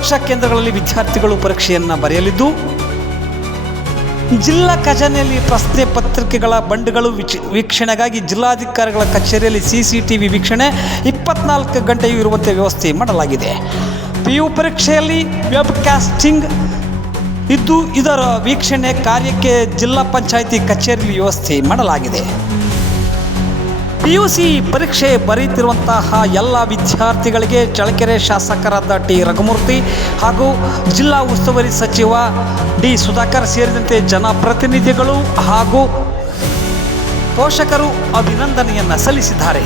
ಪರೀಕ್ಷಾ ಕೇಂದ್ರಗಳಲ್ಲಿ ವಿದ್ಯಾರ್ಥಿಗಳು ಪರೀಕ್ಷೆಯನ್ನು ಬರೆಯಲಿದ್ದು, ಜಿಲ್ಲಾ ಖಜಾನೆಯಲ್ಲಿ ಪ್ರಶ್ನೆ ಪತ್ರಿಕೆಗಳ ಬಂಡ್ಗಳು ವೀಕ್ಷಣೆಗಾಗಿ ಜಿಲ್ಲಾಧಿಕಾರಿಗಳ ಕಚೇರಿಯಲ್ಲಿ CCTV ವೀಕ್ಷಣೆ 24 ಗಂಟೆಯೂ ಇರುವಂತೆ ವ್ಯವಸ್ಥೆ ಮಾಡಲಾಗಿದೆ. PU ಪರೀಕ್ಷೆಯಲ್ಲಿ ವೆಬ್ ಕಾಸ್ಟಿಂಗ್ ಇದ್ದು, ಇದರ ವೀಕ್ಷಣೆ ಕಾರ್ಯಕ್ಕೆ ಜಿಲ್ಲಾ ಪಂಚಾಯಿತಿ ಕಚೇರಿಯಲ್ಲಿ ವ್ಯವಸ್ಥೆ ಮಾಡಲಾಗಿದೆ. PUC ಪರೀಕ್ಷೆ ಬರೆಯುತ್ತಿರುವಂತಹ ಎಲ್ಲ ವಿದ್ಯಾರ್ಥಿಗಳಿಗೆ ಚಳ್ಳಕೆರೆ ಶಾಸಕರಾದ ಟಿ ರಘುಮೂರ್ತಿ ಹಾಗೂ ಜಿಲ್ಲಾ ಉಸ್ತುವಾರಿ ಸಚಿವ ಡಿ ಸುಧಾಕರ್ ಸೇರಿದಂತೆ ಜನಪ್ರತಿನಿಧಿಗಳು ಹಾಗೂ ಪೋಷಕರು ಅಭಿನಂದನೆಯನ್ನು ಸಲ್ಲಿಸಿದ್ದಾರೆ.